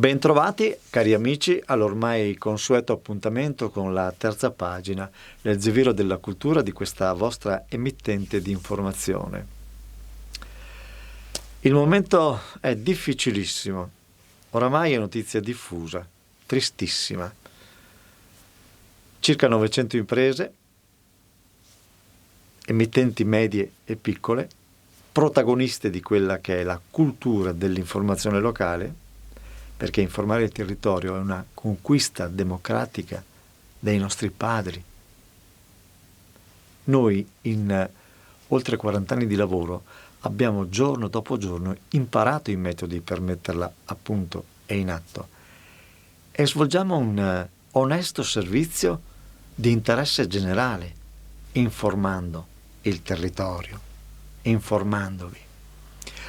Bentrovati cari amici all'ormai consueto appuntamento con la terza pagina, nel Zeviro della cultura di questa vostra emittente di informazione. Il momento è difficilissimo, oramai è notizia diffusa, tristissima. Circa 900 imprese, emittenti medie e piccole, protagoniste di quella che è la cultura dell'informazione locale, perché informare il territorio è una conquista democratica dei nostri padri. Noi in oltre 40 anni di lavoro abbiamo giorno dopo giorno imparato i metodi per metterla a punto e in atto e svolgiamo un onesto servizio di interesse generale, informando il territorio, informandovi.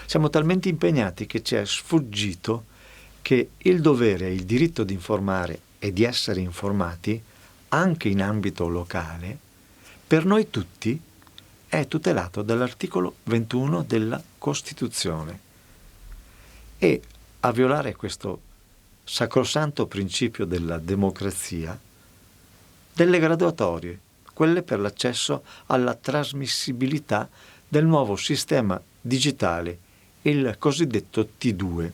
Siamo talmente impegnati che ci è sfuggito che il dovere e il diritto di informare e di essere informati, anche in ambito locale, per noi tutti è tutelato dall'articolo 21 della Costituzione. E a violare questo sacrosanto principio della democrazia, delle graduatorie, quelle per l'accesso alla trasmissibilità del nuovo sistema digitale, il cosiddetto T2.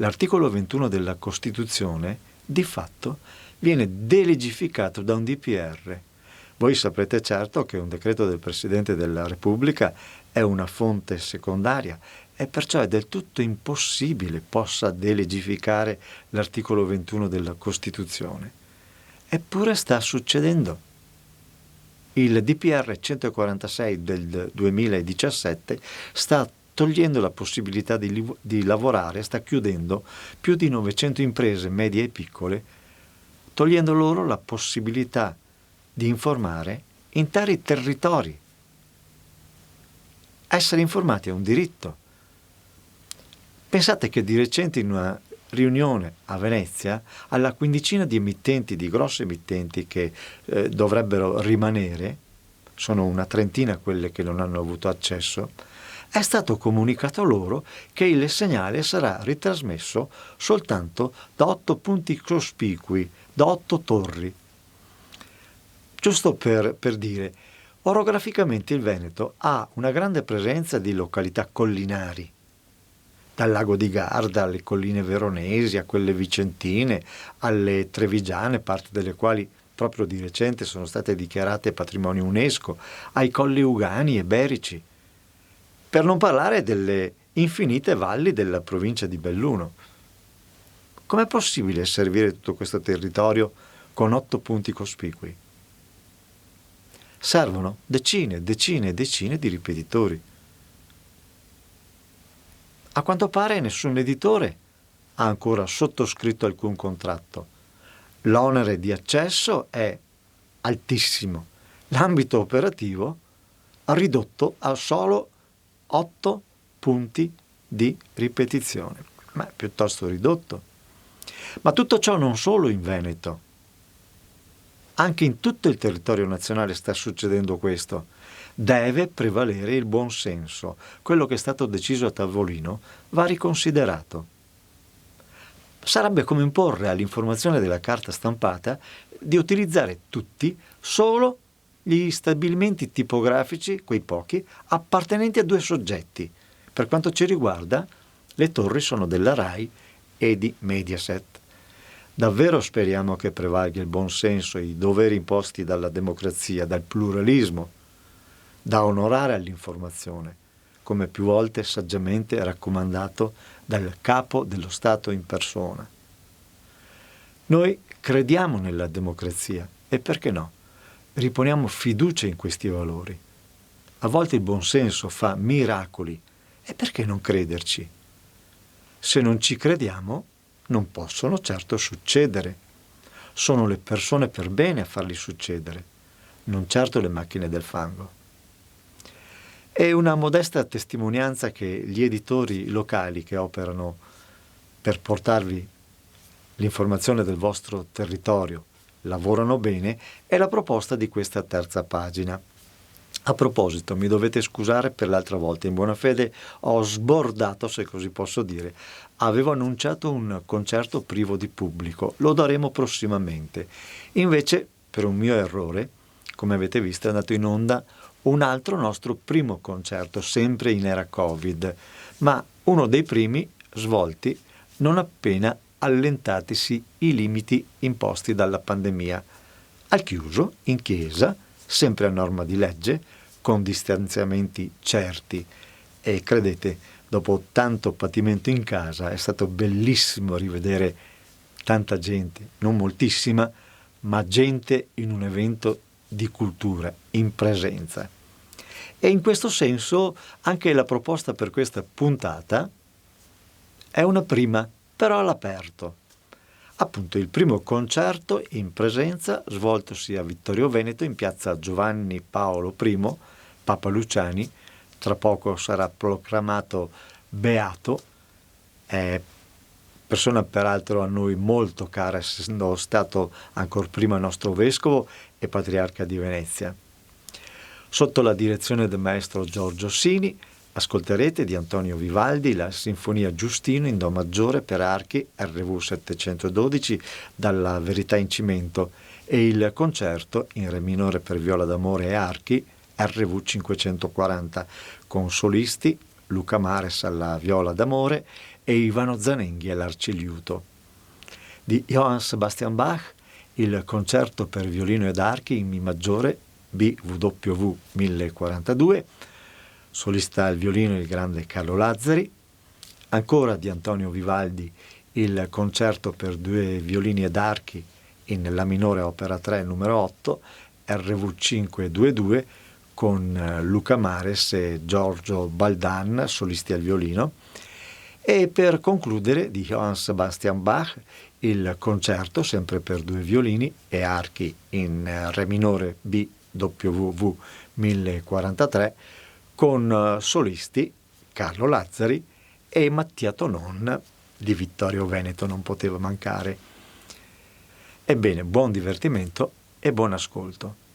L'articolo 21 della Costituzione, di fatto, viene delegificato da un DPR. Voi saprete certo che un decreto del Presidente della Repubblica è una fonte secondaria e perciò è del tutto impossibile possa delegificare l'articolo 21 della Costituzione. Eppure sta succedendo. Il DPR 146 del 2017 sta togliendo la possibilità di lavorare, sta chiudendo più di 900 imprese medie e piccole, togliendo loro la possibilità di informare interi territori. Essere informati è un diritto. Pensate che di recente in una riunione a Venezia, alla quindicina di emittenti, di grossi emittenti che dovrebbero rimanere, sono una trentina quelle che non hanno avuto accesso, è stato comunicato loro che il segnale sarà ritrasmesso soltanto da 8 punti cospicui, da 8 torri. Giusto per dire, orograficamente il Veneto ha una grande presenza di località collinari, dal lago di Garda alle colline veronesi, a quelle vicentine, alle trevigiane, parte delle quali proprio di recente sono state dichiarate patrimonio UNESCO, ai colli Ugani e Berici, per non parlare delle infinite valli della provincia di Belluno. Com'è possibile servire tutto questo territorio con 8 punti cospicui? Servono decine e decine e decine di ripetitori. A quanto pare nessun editore ha ancora sottoscritto alcun contratto. L'onere di accesso è altissimo. L'ambito operativo ha ridotto a solo 8 punti di ripetizione, ma è piuttosto ridotto. Ma tutto ciò non solo in Veneto. Anche in tutto il territorio nazionale sta succedendo questo. Deve prevalere il buon senso. Quello che è stato deciso a tavolino va riconsiderato. Sarebbe come imporre all'informazione della carta stampata di utilizzare tutti solo gli stabilimenti tipografici, quei pochi, appartenenti a 2 soggetti. Per quanto ci riguarda, le torri sono della RAI e di Mediaset. Davvero speriamo che prevalga il buon senso e i doveri imposti dalla democrazia, dal pluralismo, da onorare all'informazione, come più volte saggiamente raccomandato dal capo dello Stato in persona. Noi crediamo nella democrazia e perché no? Riponiamo fiducia in questi valori. A volte il buonsenso fa miracoli e perché non crederci? Se non ci crediamo, non possono certo succedere. Sono le persone per bene a farli succedere, non certo le macchine del fango. È una modesta testimonianza che gli editori locali che operano per portarvi l'informazione del vostro territorio lavorano bene è la proposta di questa terza pagina. A proposito, mi dovete scusare per l'altra volta, in buona fede ho sbordato, se così posso dire. Avevo annunciato un concerto privo di pubblico, lo daremo prossimamente. Invece, per un mio errore, come avete visto, è andato in onda un altro nostro primo concerto, sempre in era Covid, ma uno dei primi svolti non appena allentatisi i limiti imposti dalla pandemia. Al chiuso, in chiesa, sempre a norma di legge, con distanziamenti certi, e credete, dopo tanto patimento in casa è stato bellissimo rivedere tanta gente, non moltissima, ma gente in un evento di cultura, in presenza. E in questo senso anche la proposta per questa puntata è una prima, però all'aperto. Appunto il primo concerto in presenza svoltosi a Vittorio Veneto in piazza Giovanni Paolo I, Papa Luciani, tra poco sarà proclamato beato, è persona peraltro a noi molto cara, essendo stato ancor prima nostro vescovo e patriarca di Venezia. Sotto la direzione del maestro Giorgio Sini ascolterete di Antonio Vivaldi la Sinfonia Giustino in Do maggiore per archi RV 712 dalla Verità in cimento e il concerto in Re minore per viola d'amore e archi RV 540 con solisti Luca Mares alla viola d'amore e Ivano Zanenghi all'arciliuto. Di Johann Sebastian Bach il concerto per violino ed archi in Mi maggiore BWV 1042, solista al violino il grande Carlo Lazzari. Ancora di Antonio Vivaldi il concerto per due violini ed archi in La minore opera 3 numero 8 RV 522 con Luca Mares e Giorgio Baldan, solisti al violino. E per concludere di Johann Sebastian Bach il concerto sempre per due violini e archi in Re minore BWV 1043 con solisti Carlo Lazzari e Mattia Tonon di Vittorio Veneto, non poteva mancare. Ebbene, buon divertimento e buon ascolto.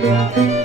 Música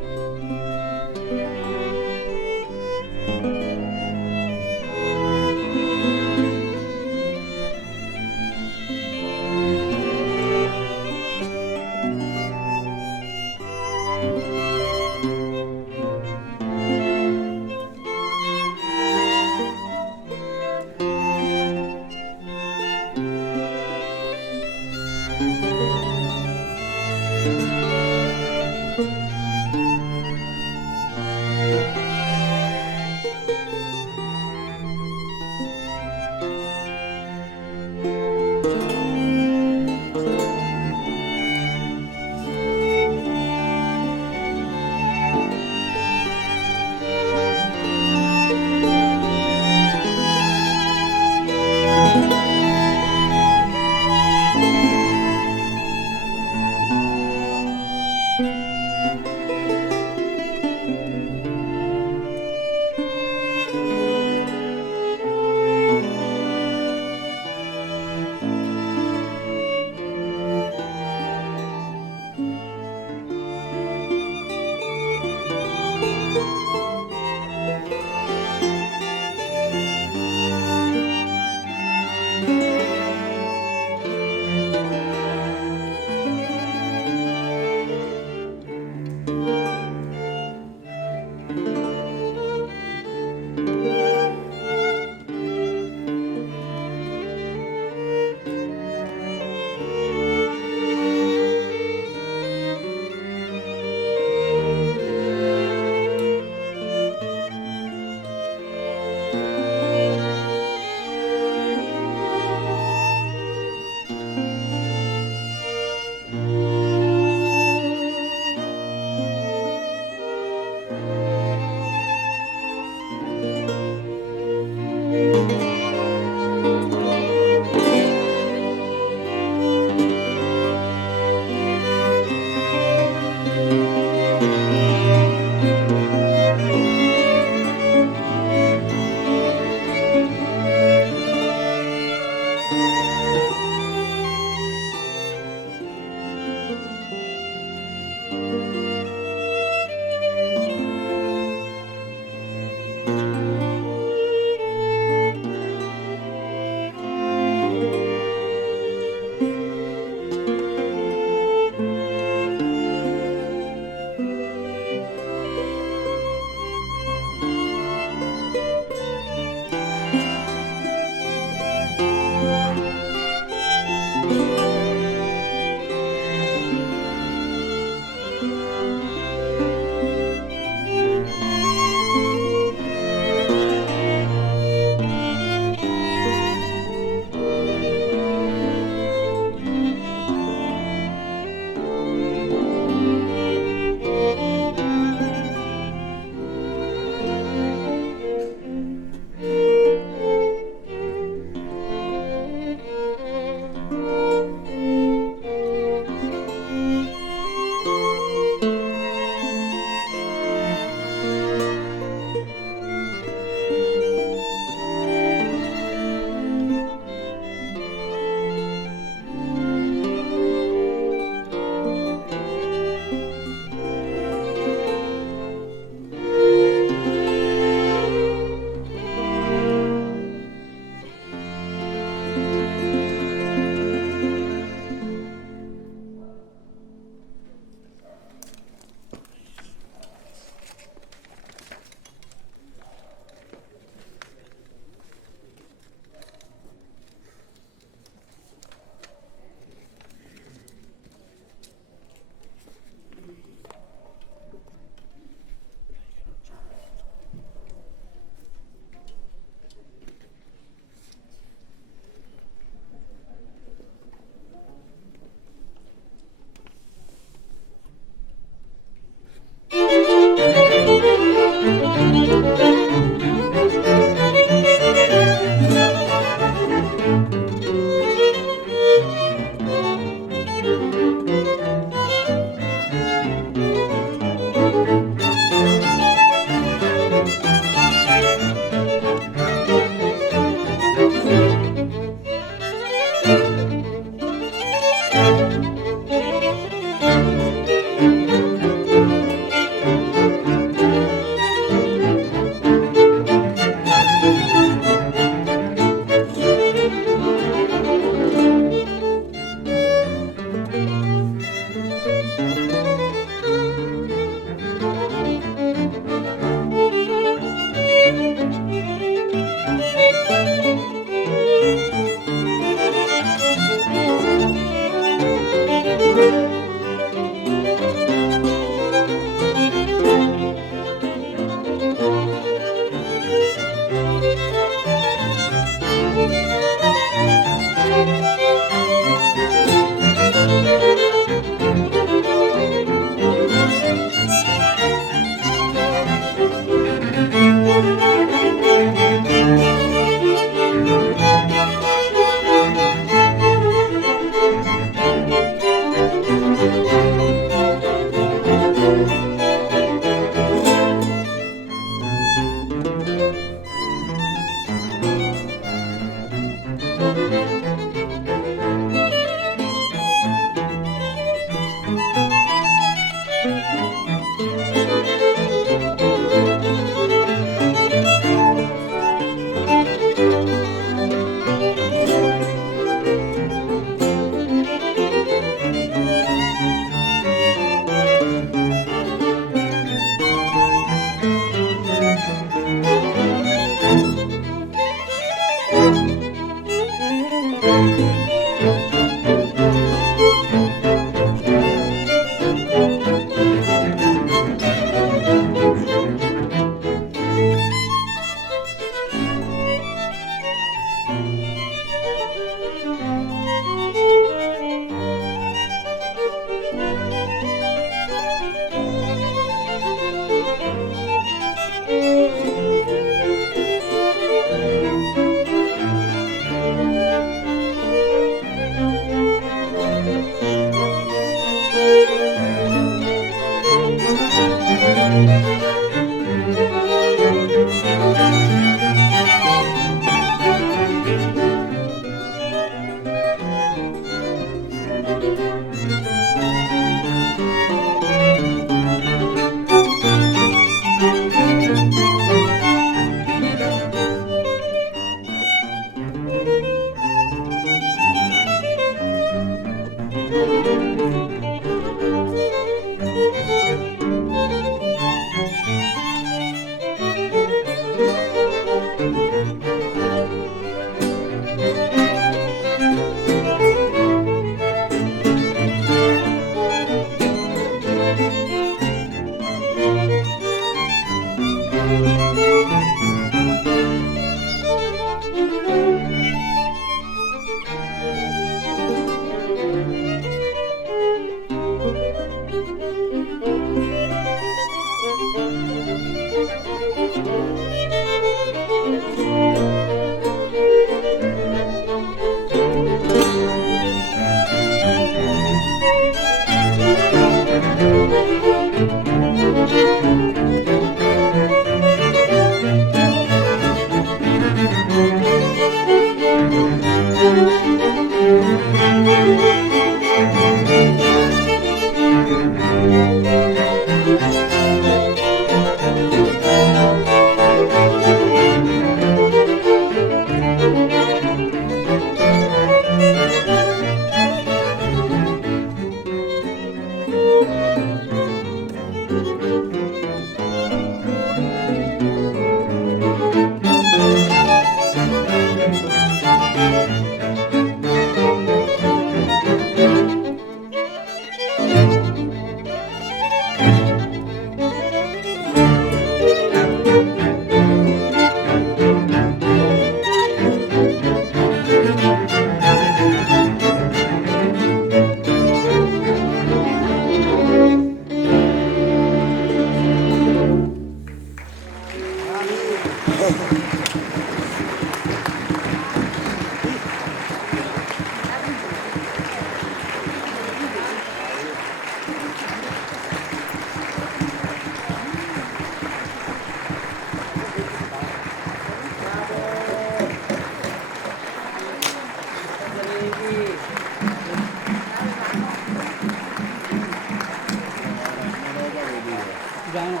Giano.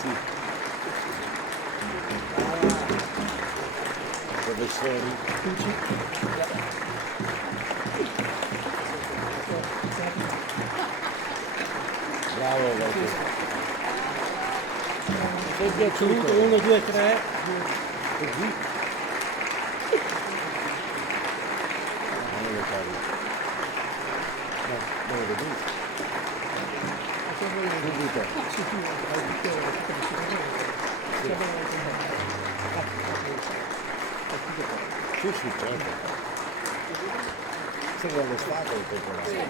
Sì. Professori. Bravo, Walter. Ti è piaciuto? 1, 2, 3. Così. Non lo parlo. No, non lo vedo. Sì, sì, certo. Sembra uno stato il popolare.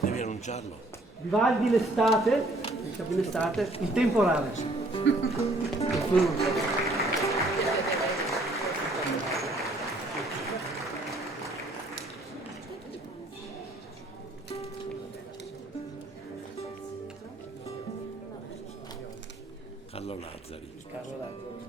Devi annunciarlo. Vivaldi l'estate, il temporale. Carlo Lazzari. Carlo Lazzari.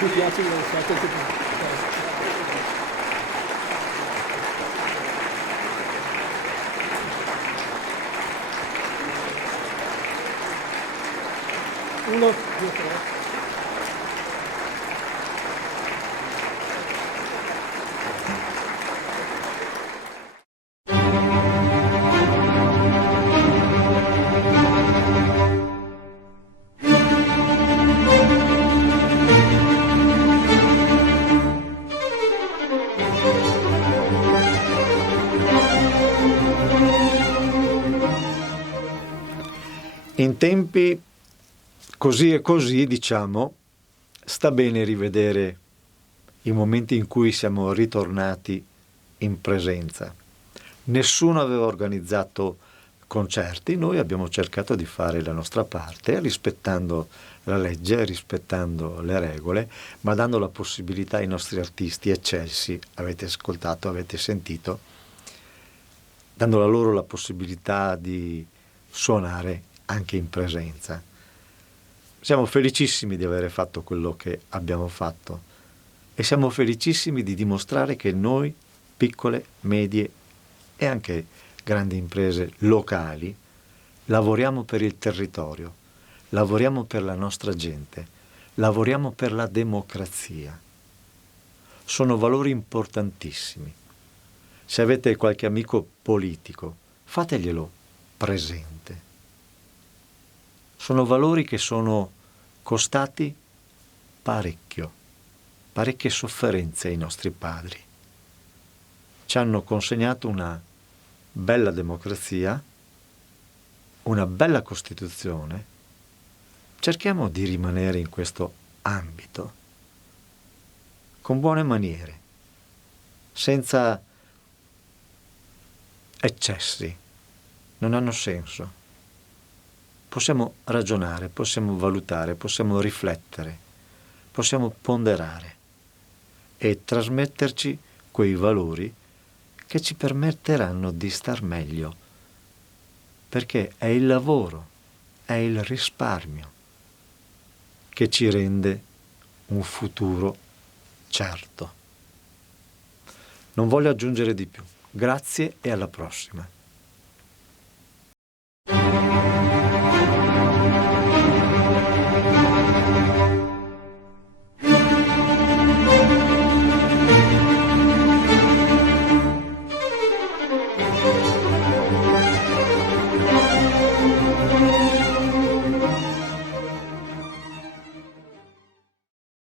Mi piace che sia tutto. Uno, due, tre. In tempi così e così, diciamo, sta bene rivedere i momenti in cui siamo ritornati in presenza. Nessuno aveva organizzato concerti, noi abbiamo cercato di fare la nostra parte, rispettando la legge, rispettando le regole, ma dando la possibilità ai nostri artisti eccelsi, avete ascoltato, avete sentito, dando loro la possibilità di suonare anche in presenza. Siamo felicissimi di aver fatto quello che abbiamo fatto e siamo felicissimi di dimostrare che noi, piccole, medie e anche grandi imprese locali, lavoriamo per il territorio, lavoriamo per la nostra gente, lavoriamo per la democrazia. Sono valori importantissimi. Se avete qualche amico politico, fateglielo presente. Sono valori che sono costati parecchie sofferenze ai nostri padri. Ci hanno consegnato una bella democrazia, una bella Costituzione. Cerchiamo di rimanere in questo ambito, con buone maniere, senza eccessi. Non hanno senso. Possiamo ragionare, possiamo valutare, possiamo riflettere, possiamo ponderare e trasmetterci quei valori che ci permetteranno di star meglio, perché è il lavoro, è il risparmio che ci rende un futuro certo. Non voglio aggiungere di più. Grazie e alla prossima.